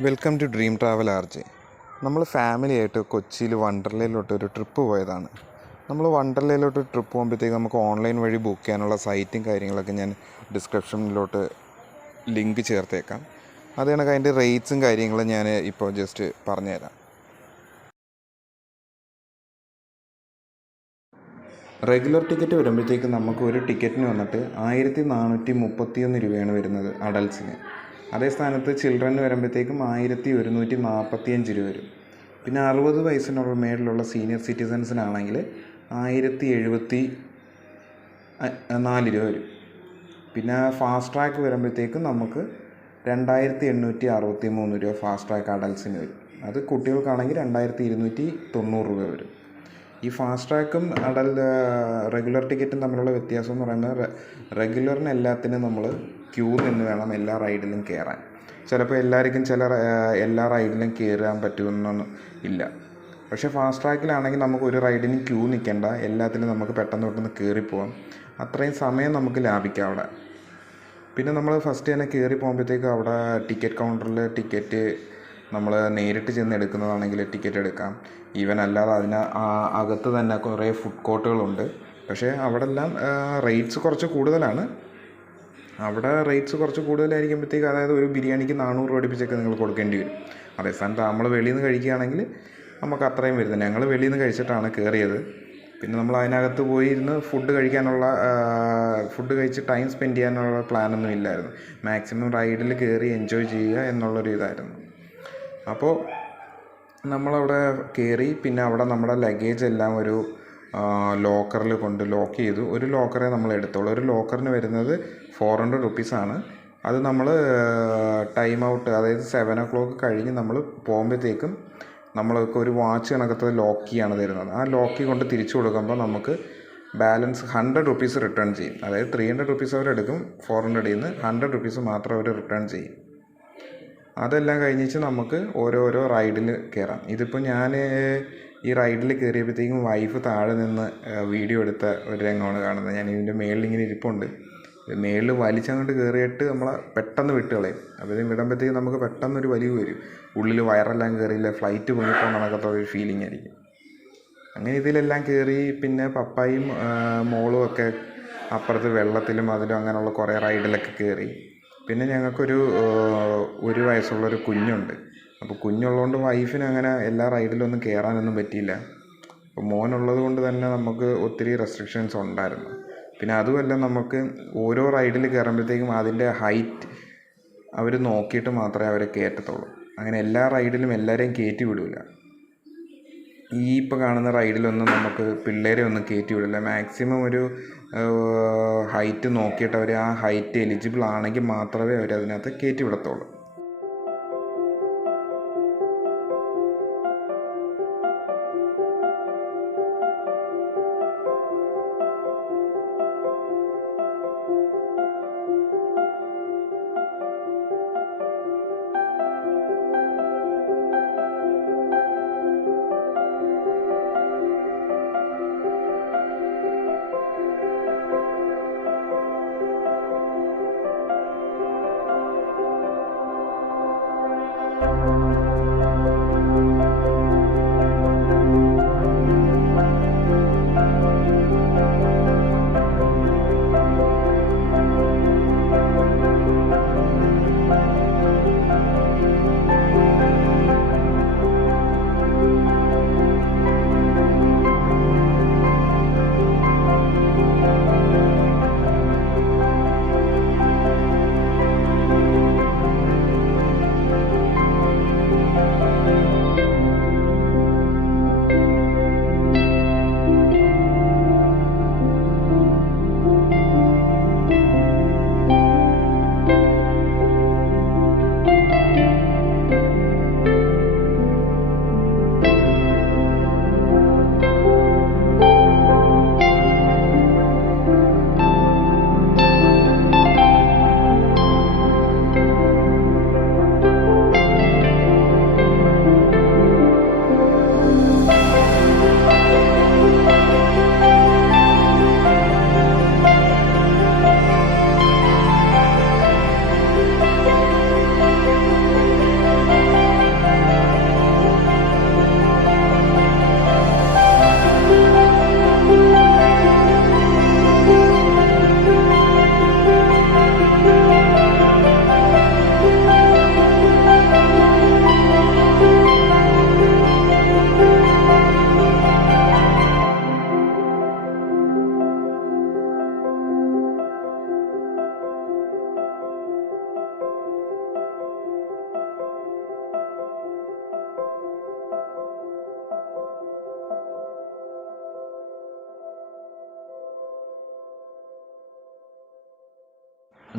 Welcome to dream travel RJ. നമ്മൾ ഫാമിലിയായിട്ട് കൊച്ചിയിൽ വണ്ടർലയിലോട്ട് ഒരു ട്രിപ്പ് പോയതാണ്. നമ്മൾ വണ്ടർലയിലോട്ട് ട്രിപ്പ് പോകുമ്പോഴത്തേക്ക് നമുക്ക് ഓൺലൈൻ വഴി ബുക്ക് ചെയ്യാനുള്ള സൈറ്റും കാര്യങ്ങളൊക്കെ ഞാൻ ഡിസ്ക്രിപ്ഷനിലോട്ട് ലിങ്ക് ചേർത്തേക്കാം. അത് കണക്ക് അതിൻ്റെ റേറ്റ്സും കാര്യങ്ങളും ഞാൻ ഇപ്പോൾ ജസ്റ്റ് പറഞ്ഞുതരാം. റെഗുലർ ടിക്കറ്റ് വരുമ്പോഴത്തേക്ക് നമുക്ക് ഒരു ടിക്കറ്റിന് വന്നിട്ട് 1431 രൂപയാണ് വരുന്നത് അഡൽട്ട്സിന്. അതേ സ്ഥാനത്ത് ചിൽഡ്രന് വരുമ്പോഴത്തേക്കും 1145 രൂപ വരും. പിന്നെ 60 വയസ്സിനുള്ള മേളിലുള്ള സീനിയർ സിറ്റിസൺസിനാണെങ്കിൽ 1074 രൂപ വരും. പിന്നെ ഫാസ്റ്റ് ട്രാക്ക് വരുമ്പോഴത്തേക്കും നമുക്ക് 2863 രൂപ ഫാസ്റ്റ് ട്രാക്ക് അഡൽട്ട്സിന് വരും. അത് കുട്ടികൾക്കാണെങ്കിൽ 2290 രൂപ വരും. ഈ ഫാസ്റ്റ് ട്രാക്കും റെഗുലർ ടിക്കറ്റും തമ്മിലുള്ള വ്യത്യാസം എന്ന് പറയുന്നത് റെഗുലറിന് എല്ലാത്തിനും നമ്മൾ ക്യൂ നിന്ന് വേണം എല്ലാ റൈഡിലും കയറാൻ. ചിലപ്പോൾ എല്ലാ റൈഡിലും കയറാൻ പറ്റുമെന്നൊന്നും ഇല്ല. പക്ഷേ ഫാസ്റ്റ് ട്രാക്കിലാണെങ്കിൽ നമുക്ക് ഒരു റൈഡിന് ക്യൂ നിൽക്കേണ്ട, എല്ലാത്തിലും നമുക്ക് പെട്ടെന്ന് കയറിപ്പോവാം. അത്രയും സമയം നമുക്ക് ലാഭിക്കാം അവിടെ. പിന്നെ നമ്മൾ ഫസ്റ്റ് തന്നെ കയറി പോകുമ്പോഴത്തേക്ക് അവിടെ ടിക്കറ്റ് കൗണ്ടറിൽ ടിക്കറ്റ് നമ്മൾ നേരിട്ട് ചെന്ന് എടുക്കുന്നതാണെങ്കിൽ ടിക്കറ്റ് എടുക്കാം. ഈവൻ അല്ലാതെ അകത്ത് തന്നെ കുറേ ഫുഡ് കോർട്ടുകളുണ്ട്. പക്ഷേ അവിടെ എല്ലാം റേറ്റ്സ് കുറച്ച് കൂടുതലാണ്. അവിടെ റേറ്റ്സ് കുറച്ച് കൂടുതലായിരിക്കുമ്പോഴത്തേക്ക്, അതായത് ഒരു ബിരിയാണിക്ക് 400 രൂപ അടുപ്പിച്ചൊക്കെ നിങ്ങൾ കൊടുക്കേണ്ടി വരും. അതേ സ്ഥാനത്ത് നമ്മൾ വെളിയിൽ നിന്ന് കഴിക്കുകയാണെങ്കിൽ നമുക്ക് അത്രയും വരുന്നത്. ഞങ്ങൾ വെളിയിൽ നിന്ന് കഴിച്ചിട്ടാണ് കയറിയത്. പിന്നെ നമ്മൾ അതിനകത്ത് പോയി ഇരുന്ന് ഫുഡ് കഴിച്ച് ടൈം സ്പെൻഡ് ചെയ്യാനുള്ള പ്ലാനൊന്നും ഇല്ലായിരുന്നു. മാക്സിമം റൈഡിൽ കയറി എൻജോയ് ചെയ്യുക എന്നുള്ളൊരു ഇതായിരുന്നു. അപ്പോൾ നമ്മളവിടെ കയറി. പിന്നെ അവിടെ നമ്മുടെ ലഗേജ് എല്ലാം ഒരു ലോക്കറിൽ കൊണ്ട് ലോക്ക് ചെയ്തു. ഒരു ലോക്കറേ നമ്മൾ എടുത്തോളൂ. ഒരു ലോക്കറിന് വരുന്നത് 400 റുപ്പീസാണ്. അത് നമ്മൾ ടൈം ഔട്ട്, അതായത് 7 o'clock കഴിഞ്ഞ് നമ്മൾ പോകുമ്പോഴത്തേക്കും നമ്മൾക്ക് ഒരു വാച്ച് കണക്കത്തത് ലോക്ക് കീയാണ് തരുന്നത്. ആ ലോക്ക് കീ കൊണ്ട് തിരിച്ചു കൊടുക്കുമ്പോൾ നമുക്ക് ബാലൻസ് 100 റുപ്പീസ് റിട്ടേൺ ചെയ്യും. അതായത് 300 റുപ്പീസ് അവരെടുക്കും. 400 നിന്ന് 100 റുപ്പീസ് മാത്രം അവർ റിട്ടേൺ ചെയ്യും. അതെല്ലാം കഴിഞ്ഞിട്ട് നമുക്ക് ഓരോരോ റൈഡിൽ കയറാം. ഇതിപ്പോൾ ഞാൻ ഈ റൈഡിൽ കയറിയപ്പോഴത്തേക്കും വൈഫ് താഴെ നിന്ന് വീഡിയോ എടുത്ത ഒരു രംഗമാണ് കാണുന്നത്. ഞാൻ ഇതിൻ്റെ മേളിൽ ഇങ്ങനെ ഇരിപ്പുണ്ട്. മേളിൽ വലിച്ചങ്ങോട്ട് കയറിയിട്ട് നമ്മളെ പെട്ടെന്ന് വിട്ട് കളയും. അപ്പോൾ ഇത് വിടുമ്പോഴത്തേക്കും നമുക്ക് പെട്ടെന്നൊരു വലിവ് വരും. ഉള്ളിൽ വയറെല്ലാം കയറിയില്ല, ഫ്ലൈറ്റ് പൊങ്ങിപ്പോൾ നടക്കാത്ത ഒരു ഫീലിംഗ് ആയിരിക്കും. അങ്ങനെ ഇതിലെല്ലാം കയറി. പിന്നെ പപ്പായും മോളും ഒക്കെ അപ്പുറത്ത് വെള്ളത്തിലും അതിലും അങ്ങനെയുള്ള കുറേ റൈഡിലൊക്കെ കയറി. പിന്നെ ഞങ്ങൾക്കൊരു 1 വയസ്സുള്ളൊരു കുഞ്ഞുണ്ട്. അപ്പോൾ കുഞ്ഞുള്ളതുകൊണ്ട് വൈഫിന് അങ്ങനെ എല്ലാ റൈഡിലൊന്നും കയറാനൊന്നും പറ്റിയില്ല. അപ്പോൾ മോനുള്ളത് കൊണ്ട് തന്നെ നമുക്ക് ഒത്തിരി റെസ്ട്രിക്ഷൻസ് ഉണ്ടായിരുന്നു. പിന്നെ അതുമല്ല, നമുക്ക് ഓരോ റൈഡിൽ കയറുമ്പോഴത്തേക്കും അതിൻ്റെ ഹൈറ്റ് അവർ നോക്കിയിട്ട് മാത്രമേ അവരെ കയറ്റത്തുള്ളൂ. അങ്ങനെ എല്ലാ റൈഡിലും എല്ലാവരെയും കയറ്റി വിടില്ല. ഈ ഇപ്പോൾ കാണുന്ന റൈഡിലൊന്നും നമുക്ക് പിള്ളേരെ ഒന്നും കയറ്റി വിടില്ല. മാക്സിമം ഒരു ഹൈറ്റ് നോക്കിയിട്ട് അവർ ആ ഹൈറ്റ് എലിജിബിൾ ആണെങ്കിൽ മാത്രമേ അവർ അതിനകത്ത് കയറ്റി വിടത്തുള്ളൂ.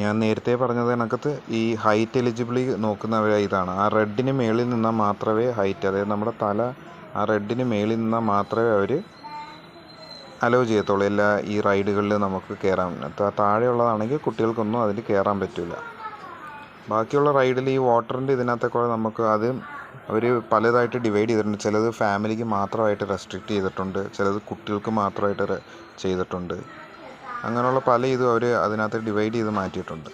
ഞാൻ നേരത്തെ പറഞ്ഞത് കണക്കത്ത് ഈ ഹൈറ്റ് എലിജിബിളി നോക്കുന്നവർ ഇതാണ്. ആ റെഡിന് മേളിൽ നിന്നാൽ മാത്രമേ ഹൈറ്റ്, അതായത് നമ്മുടെ തല ആ റെഡിന് മേളിൽ നിന്നാൽ മാത്രമേ അവർ അലോ ചെയ്യത്തുള്ളൂ എല്ലാ ഈ റൈഡുകളിൽ നമുക്ക് കയറാൻ. താഴെയുള്ളതാണെങ്കിൽ കുട്ടികൾക്കൊന്നും അതിൽ കയറാൻ പറ്റില്ല. ബാക്കിയുള്ള റൈഡിൽ ഈ വാട്ടറിൻ്റെ ഇതിനകത്തൊക്കെ നമുക്ക് അത് അവർ പലതായിട്ട് ഡിവൈഡ് ചെയ്തിട്ടുണ്ട്. ചിലത് ഫാമിലിക്ക് മാത്രമായിട്ട് റെസ്ട്രിക്റ്റ് ചെയ്തിട്ടുണ്ട്, ചിലത് കുട്ടികൾക്ക് മാത്രമായിട്ട് ചെയ്തിട്ടുണ്ട്. അങ്ങനെയുള്ള പല ഇതും അവർ അതിനകത്ത് ഡിവൈഡ് ചെയ്ത് മാറ്റിയിട്ടുണ്ട്.